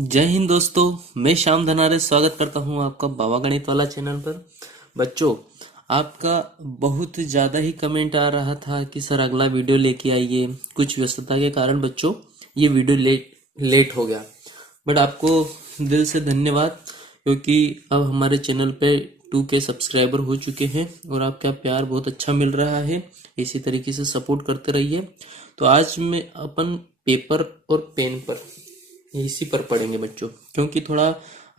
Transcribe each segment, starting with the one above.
जय हिंद दोस्तों। मैं श्याम धनारे स्वागत करता हूं आपका बाबा गणित वाला चैनल पर। बच्चों, आपका बहुत ज़्यादा ही कमेंट आ रहा था कि सर अगला वीडियो लेके आइए। कुछ व्यस्तता के कारण बच्चों ये वीडियो लेट हो गया, बट आपको दिल से धन्यवाद, क्योंकि अब हमारे चैनल पे 2K सब्सक्राइबर हो चुके हैं और आपका प्यार बहुत अच्छा मिल रहा है। इसी तरीके से सपोर्ट करते रहिए। तो आज मैं अपन पेपर और पेन पर इसी पर पढ़ेंगे बच्चों, क्योंकि थोड़ा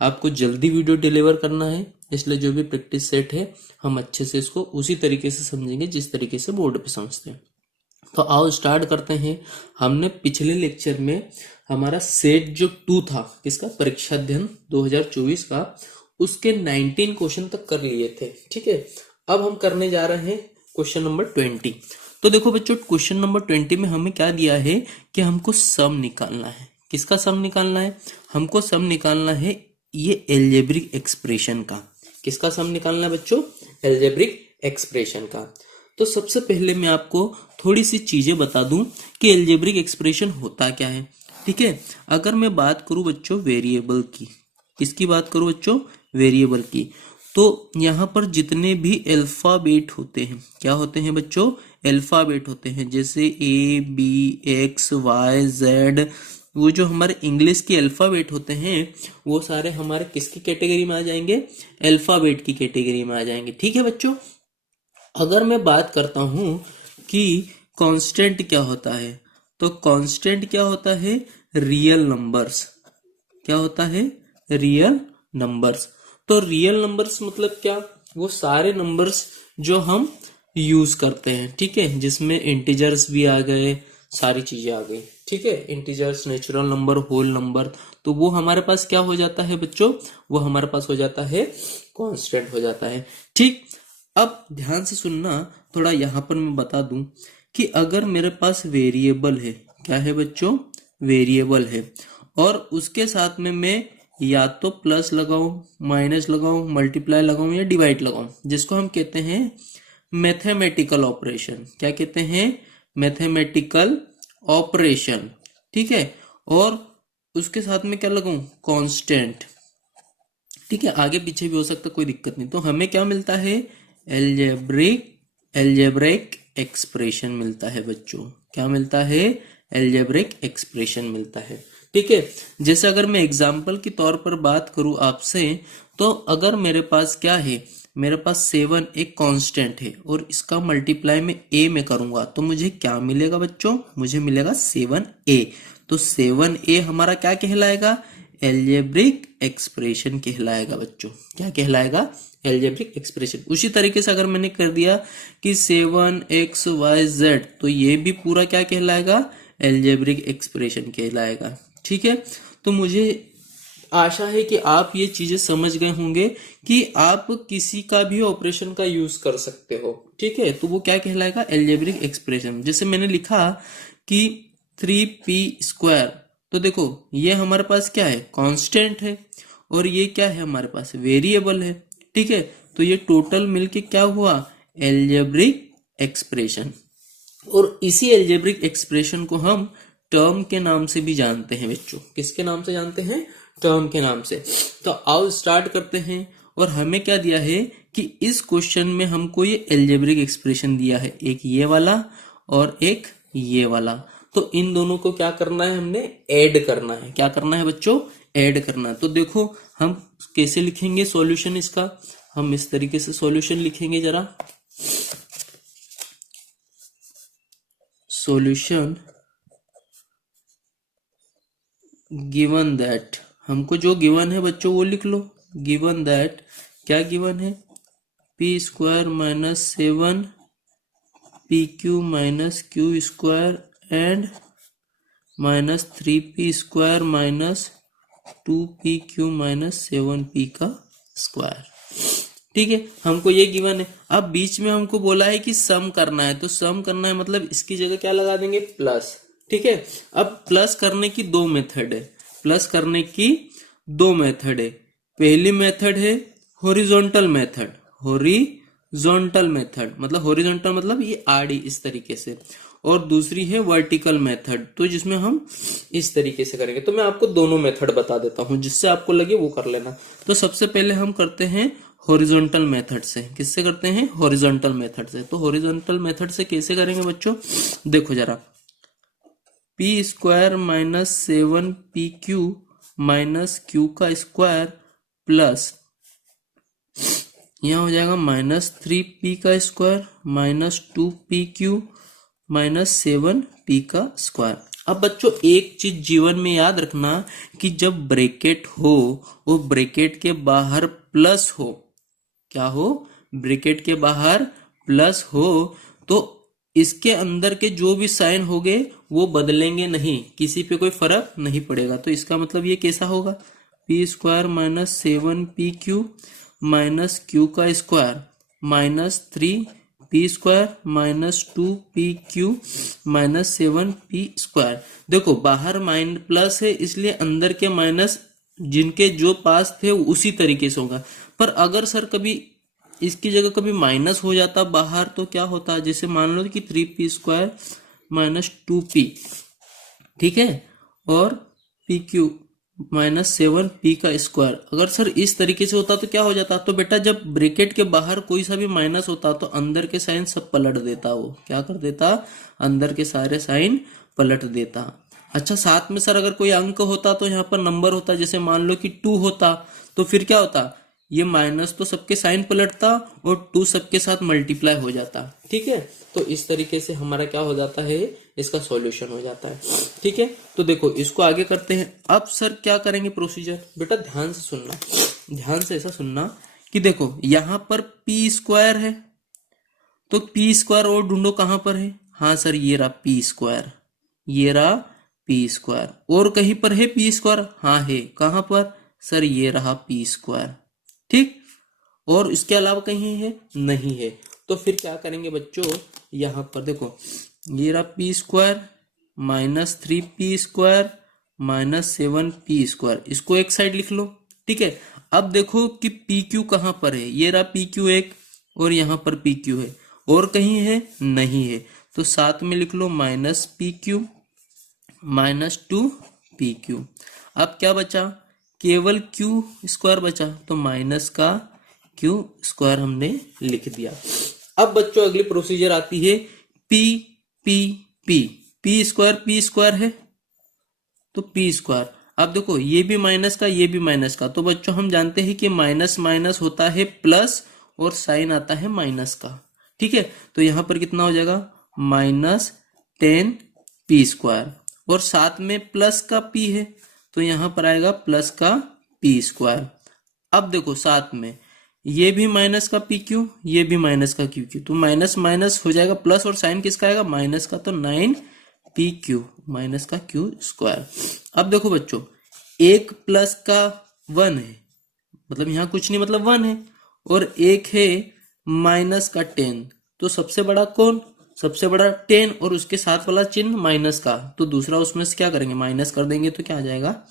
आपको जल्दी वीडियो डिलीवर करना है, इसलिए जो भी प्रैक्टिस सेट है हम अच्छे से इसको उसी तरीके से समझेंगे जिस तरीके से बोर्ड पे समझते हैं। तो आओ स्टार्ट करते हैं। हमने पिछले लेक्चर में हमारा सेट जो 2 था, किसका, परीक्षा अध्ययन 2024 का, उसके 19 क्वेश्चन तक कर लिए थे। ठीक है, अब हम करने जा रहे हैं क्वेश्चन नंबर 20। तो देखो बच्चों, क्वेश्चन नंबर 20 में हमें क्या दिया है कि हमको सम निकालना है। किसका सम निकालना है? हमको सम निकालना है ये एल्जेब्रिक एक्सप्रेशन का। किसका सम निकालना है बच्चों? एल्जेब्रिक एक्सप्रेशन का। तो सबसे पहले मैं आपको थोड़ी सी चीजें बता दूं कि एल्जेब्रिक एक्सप्रेशन होता क्या है। ठीक है, अगर मैं बात करूं बच्चों वेरिएबल की, किसकी बात करूं बच्चों? वेरिएबल की। तो यहाँ पर जितने भी अल्फाबेट होते हैं, क्या होते हैं बच्चों? अल्फाबेट होते हैं, जैसे A B X Y Z. वो जो हमारे इंग्लिश के अल्फाबेट होते हैं वो सारे हमारे किसकी कैटेगरी में आ जाएंगे? अल्फाबेट की कैटेगरी में आ जाएंगे। ठीक है बच्चों, अगर मैं बात करता हूं कि कांस्टेंट क्या होता है, तो कांस्टेंट क्या होता है? Real numbers. क्या होता है? Real numbers. तो रियल नंबर्स मतलब क्या? वो सारे नंबर्स जो हम यूज करते हैं, ठीक है, जिसमें इंटीजर्स भी आ गए, सारी चीजें आ गई। ठीक है, integers, natural number, whole number, तो वो हमारे पास क्या हो जाता है बच्चों? वो हमारे पास हो जाता है कांस्टेंट हो जाता है। ठीक, अब ध्यान से सुनना, थोड़ा यहां पर मैं बता दूं कि अगर मेरे पास वेरिएबल है, क्या है बच्चों? वेरिएबल है, और उसके साथ में मैं या तो प्लस लगाऊं, माइनस लगाऊं, मल्टीप्लाई लगाऊं या डिवाइड लगाऊं, जिसको हम कहते हैं मैथमेटिकल ऑपरेशन। क्या कहते हैं? Mathematical operation. ठीक है, और उसके साथ में क्या लगाऊं? कांस्टेंट। ठीक है, आगे पीछे भी हो सकता, कोई दिक्कत नहीं। तो हमें क्या मिलता है? एल्जेब्रिक एक्सप्रेशन मिलता है बच्चों। क्या मिलता है? एल्जेब्रिक एक्सप्रेशन मिलता है। ठीक है, जैसे अगर मैं एग्जाम्पल के तौर पर बात करूं आपसे, तो अगर मेरे पास क्या है, मेरे पास 7 एक कांस्टेंट है और इसका मल्टीप्लाई में a में करूंगा तो मुझे क्या मिलेगा बच्चों? मुझे मिलेगा 7a। तो 7a हमारा क्या कहलाएगा? एल्जेब्रिक एक्सप्रेशन कहलाएगा बच्चों। क्या कहलाएगा? Algebraic expression. उसी तरीके से अगर मैंने कर दिया कि 7xyz, तो ये भी पूरा क्या कहलाएगा? एल्जेब्रिक एक्सप्रेशन कहलाएगा। ठीक है, तो मुझे आशा है कि आप ये चीजें समझ गए होंगे कि आप किसी का भी ऑपरेशन का यूज कर सकते हो। ठीक है, तो वो क्या कहलाएगा? Algebraic expression. जैसे मैंने लिखा कि 3p², तो देखो ये हमारे पास क्या है? कांस्टेंट है, और ये क्या है हमारे पास? वेरिएबल है। ठीक है, तो ये टोटल मिलके क्या हुआ? Algebraic expression. और इसी एल्जेब्रिक एक्सप्रेशन को हम टर्म के नाम से भी जानते हैं बच्चों। किसके नाम से जानते हैं? टर्म के नाम से। तो आओ स्टार्ट करते हैं। और हमें क्या दिया है कि इस क्वेश्चन में हमको ये एल्जेब्रिक एक्सप्रेशन दिया है, एक ये वाला और एक ये वाला। तो इन दोनों को क्या करना है? हमने ऐड करना है। क्या करना है बच्चों? ऐड करना है। तो देखो हम कैसे लिखेंगे सॉल्यूशन इसका। हम इस तरीके से सॉल्यूशन लिखेंगे जरा। सॉल्यूशन गिवन दैट, हमको जो गिवन है बच्चों वो लिख लो। गिवन दैट, क्या गिवन है? p² minus 7 pq minus q² and minus 3p² minus 2pq minus 7p का स्क्वायर। ठीक है, हमको ये गिवन है। अब बीच में हमको बोला है कि सम करना है, तो सम करना है मतलब इसकी जगह क्या लगा देंगे? प्लस। ठीक है, अब प्लस करने की 2 मेथड है। प्लस करने की 2 मेथड है। पहली मेथड है हॉरिजॉन्टल मेथड। हॉरिजॉन्टल मेथड मतलब, हॉरिजॉन्टल मतलब ये आड़ी इस तरीके से। और दूसरी है वर्टिकल मेथड, तो जिसमें हम इस तरीके से करेंगे। तो मैं आपको दोनों मेथड बता देता हूं, जिससे आपको लगे वो कर लेना। तो सबसे पहले हम करते हैं हॉरिजॉन्टल मेथड से। किससे करते हैं? हॉरिजॉन्टल मेथड से। तो हॉरिजॉन्टल मेथड से कैसे करेंगे बच्चों? देखो जरा, P square minus 7pq minus q का स्क्वायर प्लस यहाँ हो जाएगा -3p का square minus 2pq minus 7p का स्क्वायर। अब बच्चों एक चीज जीवन में याद रखना कि जब ब्रैकेट हो वो ब्रैकेट के बाहर प्लस हो, क्या हो? ब्रैकेट के बाहर प्लस हो तो इसके अंदर के जो भी साइन होंगे वो बदलेंगे नहीं, किसी पे कोई फर्क नहीं पड़ेगा। तो इसका मतलब ये कैसा होगा? P square minus 7pq minus q का square minus 3p square minus 2pq minus 7p square. देखो बाहर माइन प्लस है इसलिए अंदर के माइनस जिनके जो पास थे उसी तरीके से होगा। पर अगर सर कभी इसकी जगह कभी माइनस हो जाता बाहर तो क्या होता? जैसे मान लो कि 3p स्क्वायर माइनस 2p, ठीक है, और pq माइनस 7p का स्क्वायर। अगर सर इस तरीके से होता तो क्या हो जाता? तो बेटा जब ब्रैकेट के बाहर कोई सा भी माइनस होता तो अंदर के साइन सब पलट देता, वो क्या कर देता? अंदर के सारे साइन पलट देता। अच्छा साथ में सर अगर कोई अंक होता तो यहाँ पर नंबर होता, जैसे मान लो कि 2 होता तो फिर क्या होता? ये माइनस तो सबके साइन पलटता और 2 सबके साथ मल्टीप्लाई हो जाता, ठीक है। तो इस तरीके से हमारा क्या हो जाता है? इसका सॉल्यूशन हो जाता है, ठीक है। तो देखो इसको आगे करते हैं। अब सर क्या करेंगे प्रोसीजर? बेटा ध्यान से सुनना, ध्यान से ऐसा सुनना कि देखो यहाँ पर पी स्क्वायर है तो पी स्क्वायर और ढूंढो कहां पर है। हाँ सर ये रहा पी स्क्वायर, ये रहा पी स्क्वायर। और कहीं पर है पी स्क्वायर? हाँ है। कहां पर? सर ये रहा पी स्क्वायर, ठीक। और इसके अलावा कहीं है? नहीं है। तो फिर क्या करेंगे बच्चों? यहां पर देखो ये रहा P square minus 3p square minus 7p square, इसको एक साइड लिख लो, ठीक है। अब देखो कि पी क्यू कहां पर है। ये रहा पी क्यू एक और यहां पर पी क्यू है, और कहीं है? नहीं है। तो साथ में लिख लो minus p q minus 2pq। अब क्या बचा? केवल क्यू स्क्वायर बचा, तो माइनस का क्यू स्क्वायर हमने लिख दिया। अब बच्चों अगली प्रोसीजर आती है P P P. P square है तो पी स्क्वायर। अब देखो ये भी माइनस का ये भी माइनस का, तो बच्चों हम जानते हैं कि माइनस माइनस होता है प्लस और साइन आता है माइनस का, ठीक है। तो यहां पर कितना हो जाएगा? -10p स्क्वायर और साथ में प्लस का p है तो यहां पर आएगा प्लस का p स्क्वायर। अब देखो साथ में ये भी माइनस का पी क्यू, ये भी माइनस का क्यू क्यू, तो माइनस माइनस हो जाएगा प्लस और साइन किसका आएगा? माइनस का, तो 9pq माइनस का क्यू स्क्वायर। अब देखो बच्चों एक प्लस का 1 है, मतलब यहाँ कुछ नहीं, मतलब 1 है, और एक है माइनस का 10, तो सबसे बड़ा कौन? सबसे बड़ा 10 और उसके साथ वाला चिन्ह माइनस का, तो दूसरा उसमें से क्या करेंगे? माइनस कर देंगे तो क्या आ जाएगा?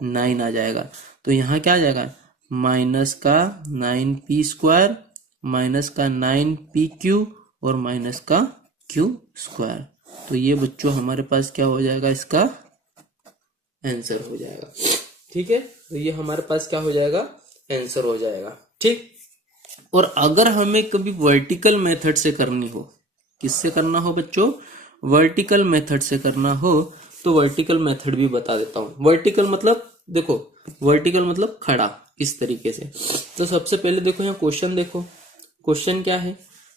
9 आ जाएगा। तो यहाँ क्या आ जाएगा? माइनस का 9p स्क्वायर माइनस का 9pq और माइनस का q स्क्वायर। तो ये बच्चों हमारे पास क्या हो जाएगा? इसका आंसर हो जाएगा, ठीक है। तो ये हमारे पास क्या हो जाएगा? आंसर हो जाएगा, ठीक। और अगर हमें कभी वर्टिकल मेथड से करनी हो, किससे करना हो बच्चों? वर्टिकल मेथड से करना हो तो वर्टिकल मेथड भी बता देता हूं। वर्टिकल मतलब देखो, वर्टिकल मतलब खड़ा, इस तरीके से। तो सबसे पहले देखो यहाँ क्वेश्चन देखो, क्वेश्चन क्या है?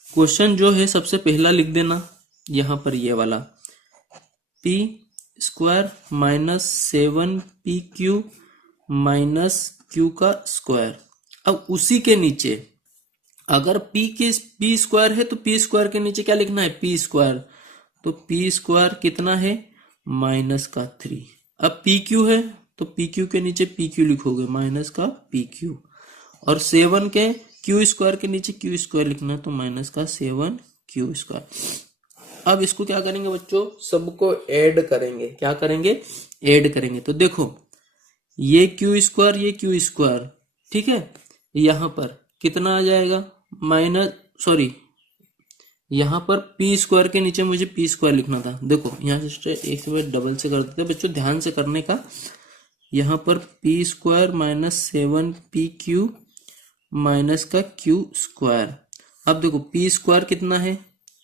क्वेश्चन जो है सबसे पहला लिख देना यहाँ पर ये वाला, P square minus 7pq minus q का स्क्वायर। अब उसी के नीचे अगर पी स्क्वायर है तो पी स्क्वायर के नीचे क्या लिखना है? P square. तो पी स्क्वायर कितना है? माइनस का 3। अब पी क्यू है तो पी क्यू के नीचे पी क्यू लिखोगे माइनस का पी क्यू, और 7 के क्यू स्क्वायर के नीचे क्यू स्क्वायर लिखना है तो माइनस का 7q स्क्वायर। अब इसको क्या करेंगे बच्चों? सबको ऐड करेंगे। क्या करेंगे? ऐड करेंगे। तो देखो ये क्यू स्क्वायर ये क्यू स्क्वायर, ठीक है, यहां पर कितना आ जाएगा? यहाँ पर पी स्क्वायर के नीचे मुझे पी स्क्वायर लिखना था। देखो यहाँ से एक से डबल से कर देते बच्चों, ध्यान से करने का। यहाँ पर P square minus 7pq minus का क्यू स्क्वायर। अब देखो पी स्क्वायर कितना है,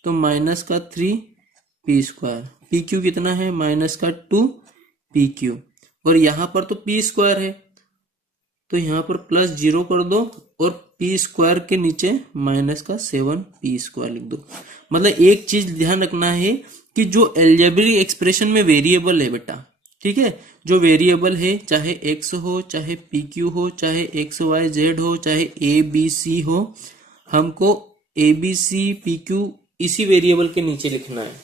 तो माइनस का 3p स्क्वायर। पी क्यू कितना है, माइनस का 2pq। और यहाँ पर तो पी स्क्वायर है, तो यहाँ पर प्लस 0 कर दो और पी स्क्वायर के नीचे माइनस का 7p स्क्वायर लिख दो। मतलब एक चीज ध्यान रखना है कि जो एल्जेब्रिक एक्सप्रेशन में वेरिएबल है बेटा, ठीक है, जो वेरिएबल है चाहे x हो, चाहे pq हो, चाहे xyz हो, चाहे abc हो, हमको abc pq इसी वेरिएबल के नीचे लिखना है,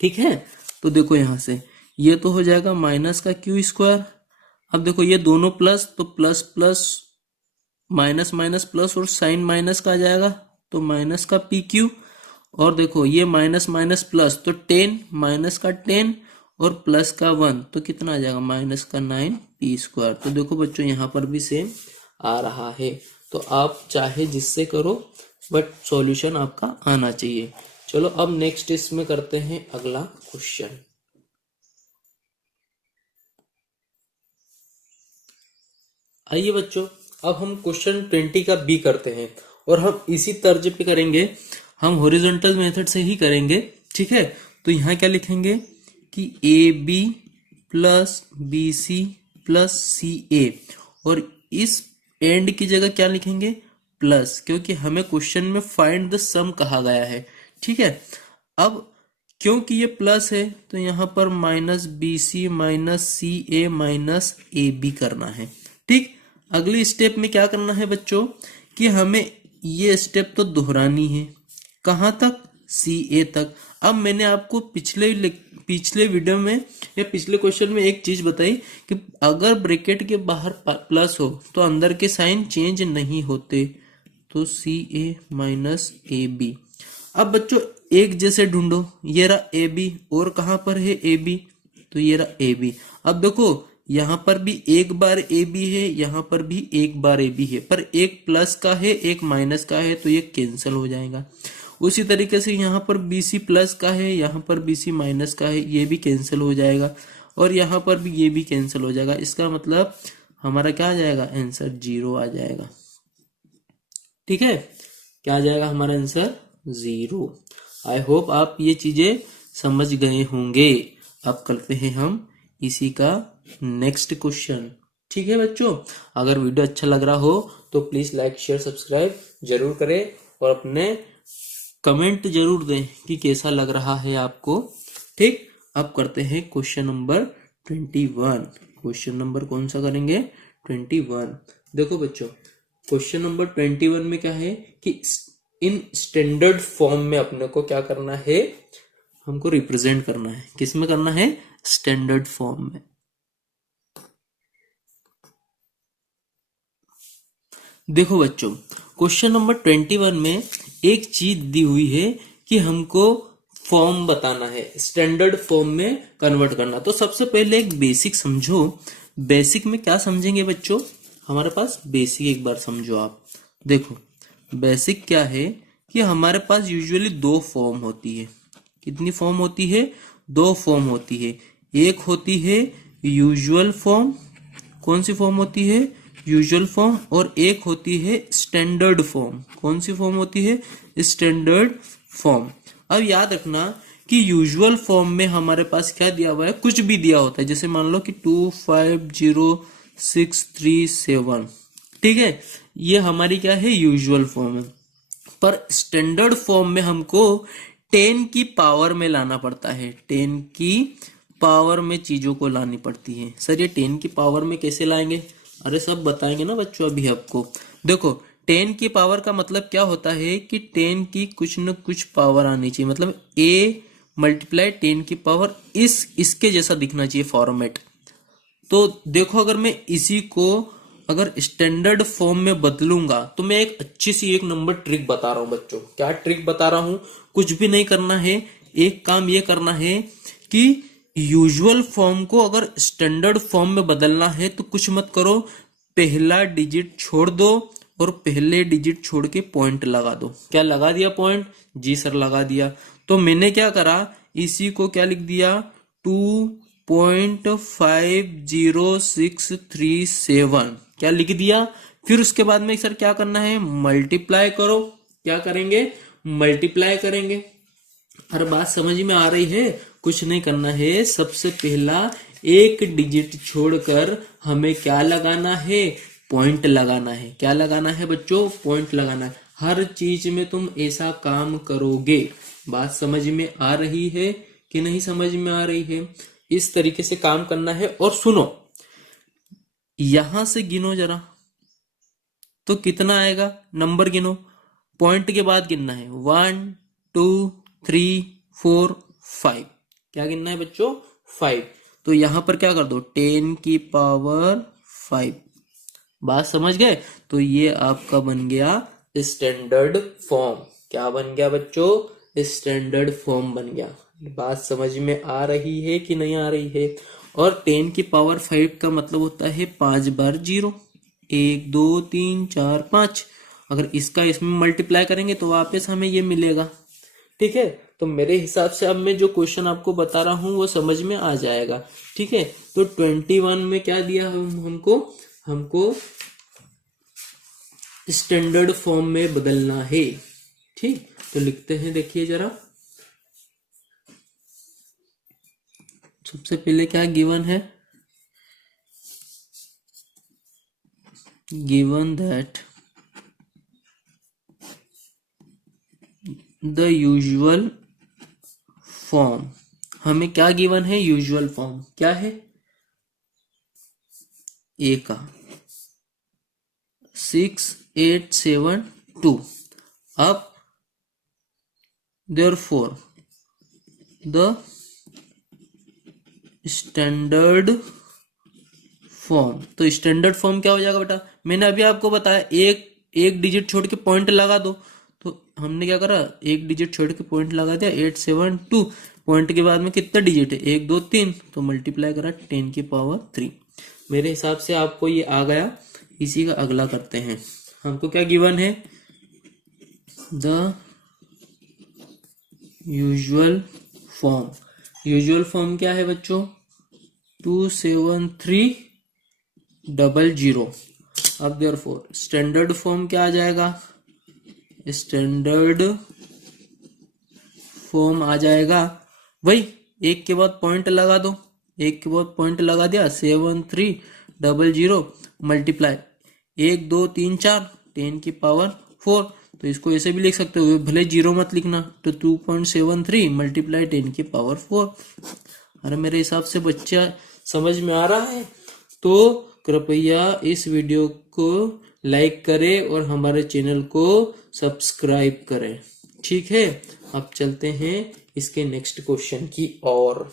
ठीक है। तो देखो यहाँ से ये तो हो जाएगा माइनस का क्यू स्क्वायर। अब देखो ये दोनों प्लस, तो plus plus minus minus plus और साइन माइनस का आ जाएगा, तो माइनस का पी क्यू। और देखो ये माइनस माइनस प्लस, तो 10 माइनस का 10 और प्लस का 1, तो कितना आ जाएगा, माइनस का 9p स्क्वायर। तो देखो बच्चों यहाँ पर भी सेम आ रहा है। तो आप चाहे जिससे करो, बट सॉल्यूशन आपका आना चाहिए। चलो अब नेक्स्ट इसमें करते हैं अगला क्वेश्चन। आइए बच्चों, अब हम क्वेश्चन 20 का बी करते हैं, और हम इसी तर्ज पे करेंगे, हम हॉरिजॉन्टल मेथड से ही करेंगे, ठीक है। तो यहाँ क्या लिखेंगे कि A B plus B C plus C A, और इस एंड की जगह क्या लिखेंगे, प्लस, क्योंकि हमें क्वेश्चन में फाइंड द सम कहा गया है, ठीक है। अब क्योंकि ये प्लस है, तो यहाँ पर minus b c minus c a minus a b करना है, ठीक। अगली स्टेप में क्या करना है बच्चों, कि हमें ये स्टेप तो दोहरानी है, कहाँ तक, सी ए तक। अब मैंने आपको पिछले वीडियो में या पिछले क्वेश्चन में एक चीज बताई कि अगर ब्रैकेट के बाहर प्लस हो तो अंदर के साइन चेंज नहीं होते, तो सी ए माइनस ए बी। अब बच्चों एक जैसे ढूंढो, ये रहा ए बी, और कहाँ पर है ए बी, तो ये रहा ए बी। अब देखो यहाँ पर भी एक बार ए बी है, यहाँ पर भी एक बार ए बी है, पर एक प्लस का है एक माइनस का है, तो ये कैंसिल हो जाएगा। उसी तरीके से यहाँ पर बी सी प्लस का है, यहाँ पर बी सी माइनस का है, ये भी कैंसिल हो जाएगा, और यहाँ पर भी ये भी कैंसिल हो जाएगा। इसका मतलब हमारा क्या आ जाएगा, आंसर 0 आ जाएगा, ठीक है। क्या आ जाएगा हमारा आंसर, 0। आई होप आप ये चीजें समझ गए होंगे। अब करते हैं हम इसी का नेक्स्ट क्वेश्चन, ठीक है बच्चों। अगर वीडियो अच्छा लग रहा हो तो प्लीज लाइक शेयर सब्सक्राइब जरूर करें, और अपने कमेंट जरूर दें कि कैसा लग रहा है आपको, ठीक। अब करते हैं क्वेश्चन नंबर 21। क्वेश्चन नंबर कौन सा करेंगे, 21। देखो बच्चों क्वेश्चन नंबर 21 में क्या है कि इन स्टैंडर्ड फॉर्म में अपने को क्या करना है, हमको रिप्रेजेंट करना है। किस में करना है, स्टैंडर्ड फॉर्म में। देखो बच्चों क्वेश्चन नंबर 21 में एक चीज दी हुई है कि हमको फॉर्म बताना है, स्टैंडर्ड फॉर्म में कन्वर्ट करना। तो सबसे पहले एक बेसिक समझो। बेसिक में क्या समझेंगे बच्चों, हमारे पास बेसिक एक बार समझो आप। देखो बेसिक क्या है कि हमारे पास यूजुअली 2 फॉर्म होती है। कितनी फॉर्म होती है, 2 फॉर्म होती है। एक होती है यूजुअल फॉर्म, कौन सी फॉर्म होती है, यूजुअल फॉर्म, और एक होती है स्टैंडर्ड फॉर्म। कौन सी फॉर्म होती है, स्टैंडर्ड फॉर्म। अब याद रखना कि यूजुअल फॉर्म में हमारे पास क्या दिया हुआ है, कुछ भी दिया होता है। जैसे मान लो कि 2 5 0 6 3 7, ठीक है, ये हमारी क्या है, यूजुअल फॉर्म है। पर स्टैंडर्ड फॉर्म में हमको 10 की पावर में लाना पड़ता है, 10 की पावर में चीजों को लानी पड़ती है। सर ये 10 की पावर में कैसे लाएंगे, अरे सब बताएंगे ना बच्चों अभी आपको। देखो 10 की पावर का मतलब क्या होता है कि 10 की कुछ न कुछ पावर आनी चाहिए, मतलब a मल्टीप्लाई 10 की पावर इसके जैसा दिखना चाहिए फॉर्मेट। तो देखो अगर मैं इसी को अगर स्टैंडर्ड फॉर्म में बदलूंगा, तो मैं एक अच्छी सी एक नंबर ट्रिक बता रहा हूं बच्चों। क्या ट्रिक बता रहा हूं, कुछ भी नहीं करना है, एक काम ये करना है कि यूजुअल फॉर्म को अगर स्टैंडर्ड फॉर्म में बदलना है तो कुछ मत करो, पहला डिजिट छोड़ दो और पहले डिजिट छोड़ के पॉइंट लगा दो। क्या लगा दिया पॉइंट? जी सर लगा दिया। तो मैंने क्या करा, इसी को क्या लिख दिया, 2.50637 क्या लिख दिया। फिर उसके बाद में सर क्या करना है, मल्टीप्लाई करो। क्या करेंगे, मल्टीप्लाई करेंगे। हर बात समझ में आ रही है? कुछ नहीं करना है, सबसे पहला एक डिजिट छोड़कर हमें क्या लगाना है, पॉइंट लगाना है। क्या लगाना है बच्चों, पॉइंट लगाना है। हर चीज में तुम ऐसा काम करोगे। बात समझ में आ रही है कि नहीं समझ में आ रही है? इस तरीके से काम करना है। और सुनो, यहां से गिनो जरा, तो कितना आएगा, नंबर गिनो, पॉइंट के बाद गिनना है, 1 2 3 4 5। क्या गिनना है बच्चों, 5। तो यहां पर क्या कर दो, 10 की पावर 5। बात समझ गए? तो ये आपका बन गया स्टैंडर्ड फॉर्म। क्या बन गया बच्चों, स्टैंडर्ड फॉर्म बन गया। बात समझ में आ रही है कि नहीं आ रही है? और 10 की पावर 5 का मतलब होता है 5 बार 0, 1 2 3 4 5। अगर इसका इसमें मल्टीप्लाई करेंगे तो वापस हमें ये मिलेगा। ठीक है, तो मेरे हिसाब से अब मैं जो क्वेश्चन आपको बता रहा हूं वो समझ में आ जाएगा। ठीक है, तो 21 में क्या दिया हमको स्टैंडर्ड फॉर्म में बदलना है। ठीक, तो लिखते हैं, देखिए जरा। सबसे पहले क्या गिवन है, given that the usual form. हमें क्या गिवन है, यूजुअल फॉर्म क्या है, ए का 6872। अब therefore द स्टैंडर्ड फॉर्म। तो स्टैंडर्ड फॉर्म क्या हो जाएगा बेटा, मैंने अभी आपको बताया, एक डिजिट छोड़ के पॉइंट लगा दो। तो हमने क्या करा, एक डिजिट छोड़ के पॉइंट लगा दिया, 872। पॉइंट के बाद में कितना डिजिट है, 1 2 3, तो मल्टीप्लाई करा 10 की पावर 3। मेरे हिसाब से आपको ये आ गया। इसी का अगला करते हैं। हमको क्या गिवन है, the usual form. Usual form क्या है बच्चों, 27300। अब देयरफॉर स्टैंडर्ड फॉर्म क्या आ जाएगा, स्टैंडर्ड फॉर्म आ जाएगा वही, एक के बाद पॉइंट लगा दो, एक के बाद पॉइंट लगा दिया, 7300 मल्टीप्लाई 1 2 3 4, 10 की पावर 4। तो इसको ऐसे भी लिख सकते हो, भले जीरो मत लिखना। तो 2.73 मल्टीप्लाई 10 की पावर 4। अरे मेरे हिसाब से बच्चा समझ में आ रहा है? तो कृपया इस वीडियो को लाइक करें और हमारे चैनल को सब्सक्राइब करें। ठीक है, अब चलते हैं इसके नेक्स्ट क्वेश्चन की ओर।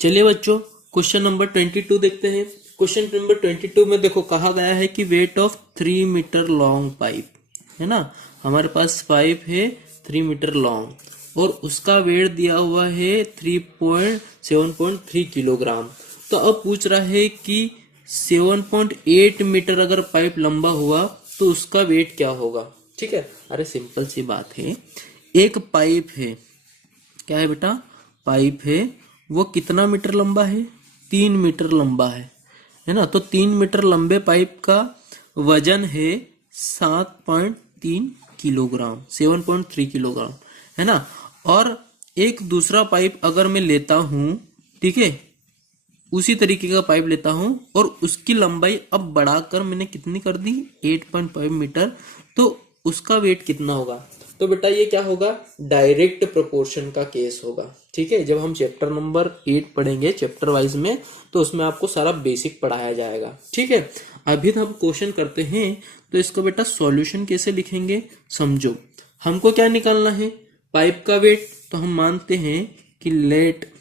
चलिए बच्चों, क्वेश्चन नंबर 22 देखते हैं। क्वेश्चन नंबर 22 में देखो, कहा गया है कि weight of 3 metre long pipe, है ना, हमारे पास पाइप है 3 मीटर लॉन्ग और उसका वेट दिया हुआ है 7.3 किलोग्राम। तो अब पूछ रहा है कि 7.8 मीटर अगर पाइप लंबा हुआ तो उसका वेट क्या होगा। ठीक है, अरे सिंपल सी बात है, एक पाइप है, क्या है बेटा, पाइप है, वो कितना मीटर लंबा है, 3 मीटर लंबा है ना। तो 3 मीटर लंबे पाइप का वजन है 7.3 किलोग्राम, 7.3 किलोग्राम, है ना। और एक दूसरा पाइप अगर मैं लेता हूं, ठीक है, उसी तरीके का पाइप लेता हूं और उसकी लंबाई अब बढ़ाकर मैंने कितनी कर दी, 8.5 मीटर, तो उसका वेट कितना होगा। तो बेटा ये क्या होगा, डायरेक्ट प्रोपोर्शन का केस होगा। ठीक है, जब हम चैप्टर नंबर 8 पढ़ेंगे चैप्टर वाइज में, तो उसमें आपको सारा बेसिक पढ़ाया जाएगा। ठीक है, अभी तो हम क्वेश्चन करते हैं। तो इसको बेटा सॉल्यूशन कैसे लिखेंगे, समझो। हमको क्या निकालना है, पाइप का वेट। तो हम मानते हैं कि let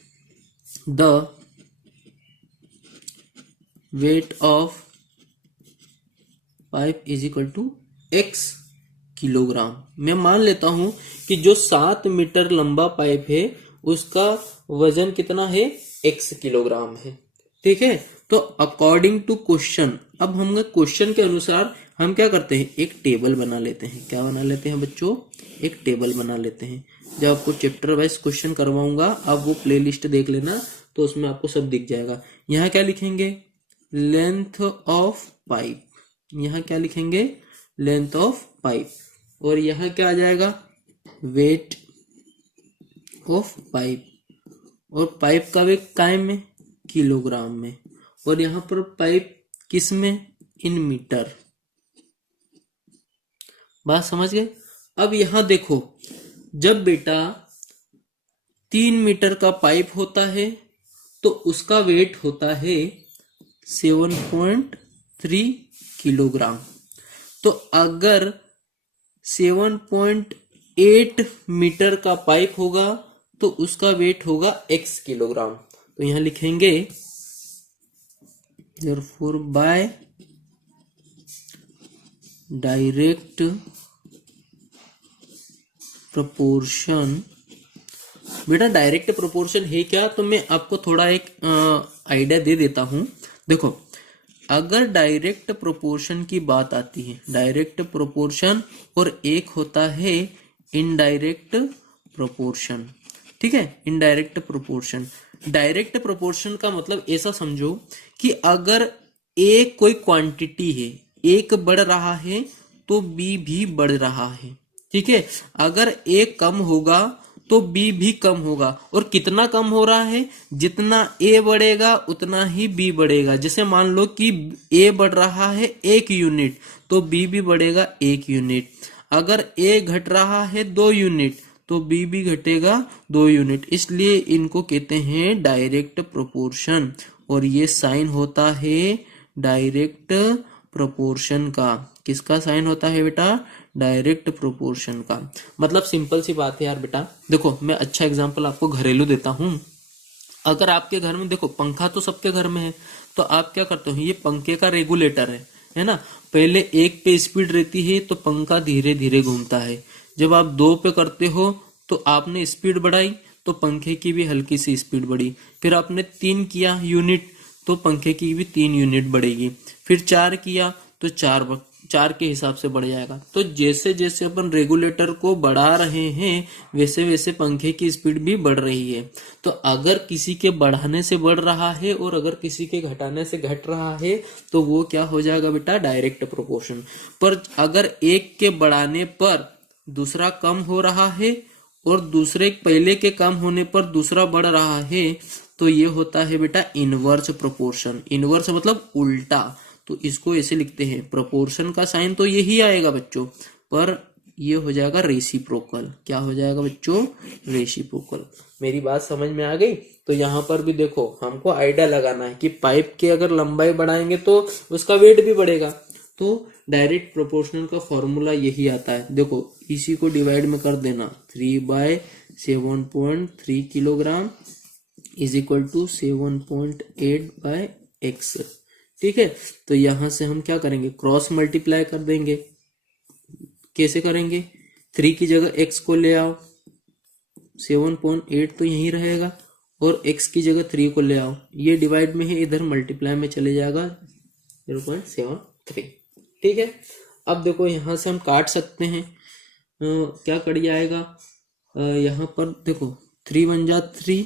the weight of pipe is equal to x kilogram. मैं मान लेता हूं कि जो 7 मीटर लंबा पाइप है उसका वजन कितना है, x किलोग्राम है। ठीक है। तो अकॉर्डिंग टू क्वेश्चन, अब हम क्वेश्चन के अनुसार हम क्या करते हैं, एक टेबल बना लेते हैं। क्या बना लेते हैं बच्चों, एक टेबल बना लेते हैं। जब आपको चैप्टर वाइज क्वेश्चन करवाऊंगा, आप वो प्लेलिस्ट देख लेना, तो उसमें आपको सब दिख जाएगा। यहाँ क्या लिखेंगे, लेंथ ऑफ पाइप। यहाँ क्या लिखेंगे, लेंथ ऑफ पाइप। और यहाँ क्या आ जाएगा, वेट ऑफ पाइप। और पाइप का वेट कायम में, किलोग्राम में। और यहाँ पर पाइप किस में, इन मीटर। बात समझ गए। अब यहां देखो, जब बेटा 3 मीटर का पाइप होता है तो उसका वेट होता है 7.3 किलोग्राम। तो अगर 7.8 मीटर का पाइप होगा तो उसका वेट होगा x किलोग्राम। तो यहां लिखेंगे therefore by डायरेक्ट प्रोपोर्शन। बेटा डायरेक्ट प्रोपोर्शन है क्या, तो मैं आपको थोड़ा एक आइडिया दे देता हूं। देखो, अगर डायरेक्ट प्रोपोर्शन की बात आती है, डायरेक्ट प्रोपोर्शन, और एक होता है इनडायरेक्ट प्रोपोर्शन। ठीक है, इनडायरेक्ट प्रोपोर्शन। डायरेक्ट प्रोपोर्शन का मतलब ऐसा समझो कि अगर एक कोई क्वांटिटी है, एक बढ़ रहा है तो बी भी बढ़ रहा है। ठीक है, अगर ए कम होगा तो बी भी कम होगा। और कितना कम हो रहा है, जितना ए बढ़ेगा उतना ही बी बढ़ेगा। जैसे मान लो कि ए बढ़ रहा है 1 यूनिट तो बी भी बढ़ेगा 1 यूनिट। अगर ए घट रहा है 2 यूनिट तो बी भी घटेगा 2 यूनिट। इसलिए इनको कहते हैं डायरेक्ट प्रोपोर्शन। और ये साइन होता है डायरेक्ट प्रोपोर्शन का। किसका साइन होता है बेटा, डायरेक्ट प्रोपोर्शन का। मतलब सिंपल सी बात है यार बेटा। देखो, मैं अच्छा एग्जांपल आपको घरेलू देता हूं। अगर आपके घर में देखो, पंखा तो सबके घर में है, तो आप क्या करते हो, ये पंखे का रेगुलेटर है ना। पहले 1 पे स्पीड रहती है तो पंखा धीरे धीरे घूमता है। जब आप 2 पे करते हो तो आपने स्पीड बढ़ाई तो पंखे की भी हल्की सी स्पीड बढ़ी। फिर आपने 3 किया यूनिट तो पंखे की भी 3 यूनिट बढ़ेगी। फिर 4 किया तो 4 के हिसाब से बढ़ जाएगा। तो जैसे जैसे अपन रेगुलेटर को बढ़ा रहे हैं वैसे वैसे पंखे की स्पीड भी बढ़ रही है। तो अगर किसी के बढ़ाने से बढ़ रहा है और अगर किसी के घटाने से घट रहा है तो वो क्या हो जाएगा बेटा, डायरेक्ट प्रोपोर्शन। पर अगर एक के बढ़ाने पर दूसरा कम हो रहा है और दूसरे पहले के कम होने पर दूसरा बढ़ रहा है तो ये होता है बेटा इनवर्स प्रोपोर्शन। इनवर्स मतलब उल्टा। तो इसको ऐसे लिखते हैं, प्रोपोर्शन का साइन तो यही आएगा बच्चों, पर ये हो जाएगा रेसिप्रोकल। क्या हो जाएगा बच्चों, रेसिप्रोकल। मेरी बात समझ में आ गई। तो यहाँ पर भी देखो, हमको आइडिया लगाना है कि पाइप की अगर लंबाई बढ़ाएंगे तो उसका वेट भी बढ़ेगा। तो डायरेक्ट प्रोपोर्शनल का फॉर्मूला यही आता है। देखो, इसी को डिवाइड में कर देना, 3/7.3 kilogram is equal to 7.8/x। ठीक है, तो यहां से हम क्या करेंगे, क्रॉस मल्टीप्लाई कर देंगे। कैसे करेंगे, 3 की जगह x को ले आओ, 7.8 तो यहीं रहेगा, और x की जगह 3 को ले आओ। ये डिवाइड में है, इधर मल्टीप्लाई में चले जाएगा 0.73। ठीक है, अब देखो यहां से हम काट सकते हैं। क्या कट जाएगा, यहाँ पर देखो 3 1 जा 3,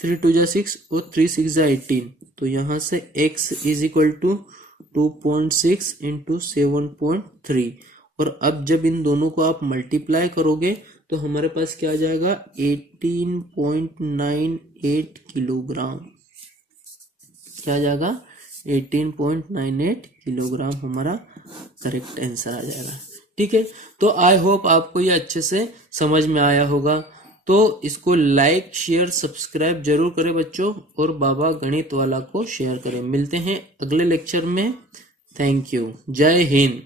3 2 जा 6 और 3 6 जा 18। तो यहाँ से x is equal to 2.6 into 7.3। और अब जब इन दोनों को आप मल्टीप्लाई करोगे तो हमारे पास क्या आ जाएगा, 18.98 किलोग्राम। क्या आ जाएगा, 18.98 किलोग्राम हमारा करेक्ट आंसर आ जाएगा। ठीक है, तो आई होप आपको ये अच्छे से समझ में आया होगा। तो इसको लाइक शेयर सब्सक्राइब जरूर करें बच्चों, और बाबा गणित वाला को शेयर करें। मिलते हैं अगले लेक्चर में। थैंक यू, जय हिंद।